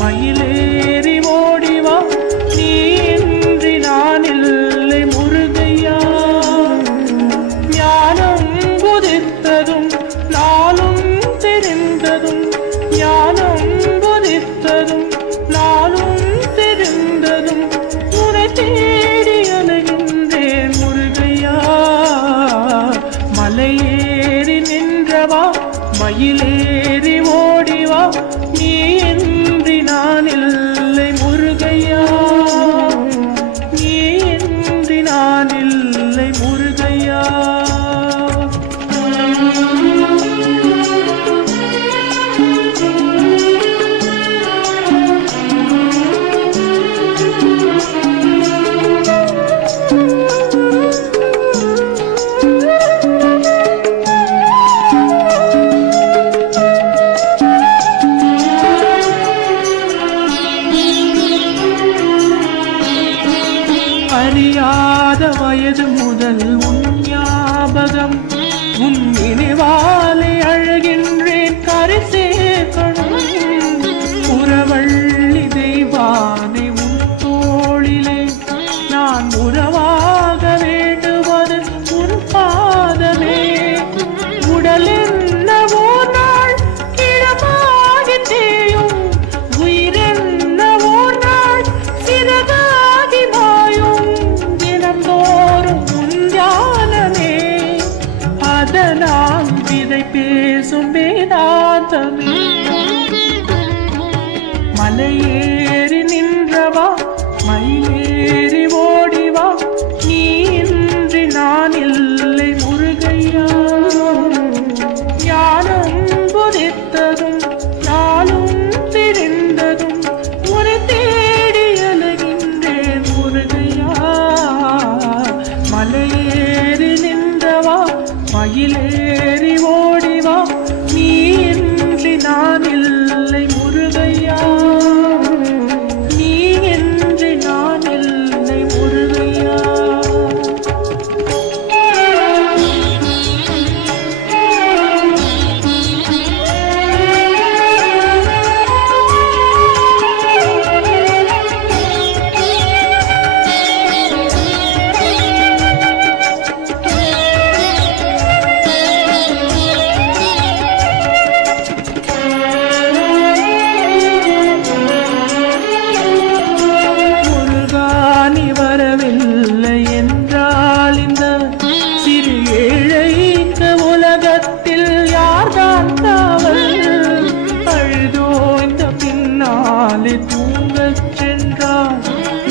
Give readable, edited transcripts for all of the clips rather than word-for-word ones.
மயிலேறி ஓடிவா நீ இன்றி நான் இல்லை முருகையா. ஞானம் உதித்ததும் நாளும் தெரிந்ததும் ஞானம் உதித்ததும் நாளும் தெரிந்ததும் உனை தேடி அலைகின்றேன் முருகையா. மலையேறி நின்றவா மயிலேறி ஓடிவா நீ இன்றி நான் இல்லை முருகையா. நீ இன்றி நான் இல்லை முருகையா. அறியாத வயது முதல் உன் ஞாபகம் உன் நினைவாலே அழகின்றேன் கரை சேர்க்கணும். உறவள்ளி தெய்வானை உன் தோளிலே நான் உறவாக வேண்டுவது உன் பாதமே. உடல் என்னவோ நாள் கிழமாகி தேயும் உயிரென்னவோ நாள் சிறகாகி மாயும். தினந்தோறும் உன் ஞானமே அதனால் விதை பேசும் வேதாந்தமே. மலையேறி நின்றவா மயிலேறி ஓடிவா நீ இன்றி நான் இல்லை முருகையா. ஞானம் புதித்ததும் நாளும் தெரிந்ததும் உன்னை தேடி அலைகின்றேன் முருகையா. மலையேறி நின்றவா மயிலேறி ஓடிவா நீ இன்றி நான் இல்லை முருகையா. நீ இன்றி நான் இல்லை முருகையா. வரவில்லை என்றால் இந்த சிறு ஏழை இந்த உலகத்தில் யார்தான் காவல். அழுதோ இந்த பின்னாலே தூங்கச் சென்றால்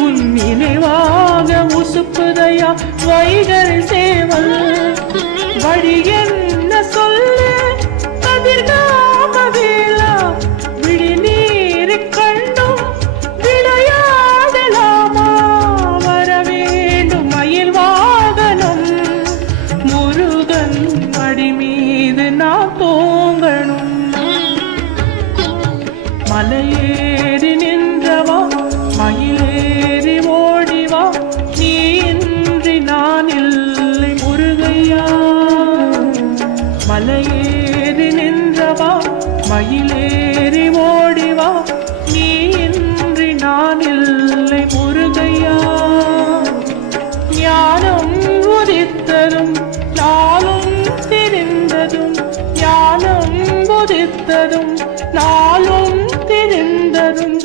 உன் நினைவாக உசுப்புதையா வைகள் சேவல். வழி என்ன சொல்லு கதிர்காம வேலா விழி நீரை கண்டும் விளையாடலாமா. வர வேண்டும் மயில் வாகனம் முருகன் அடி மீது நான் தூங்கணும். மலையேறி நின்றவா மயிலேறி ஓடிவா நீ இன்றி நான் இல்லை முருகையா. மலையேறி நின்றவா மயிலேறி ஓடிவா நீ இன்றி நான் இல்லை முருகையா. ஞானம் உதித்ததும் நாளும் தெரிந்ததும் ஞானம் உதித்ததும் நாளும் தெரிந்ததும்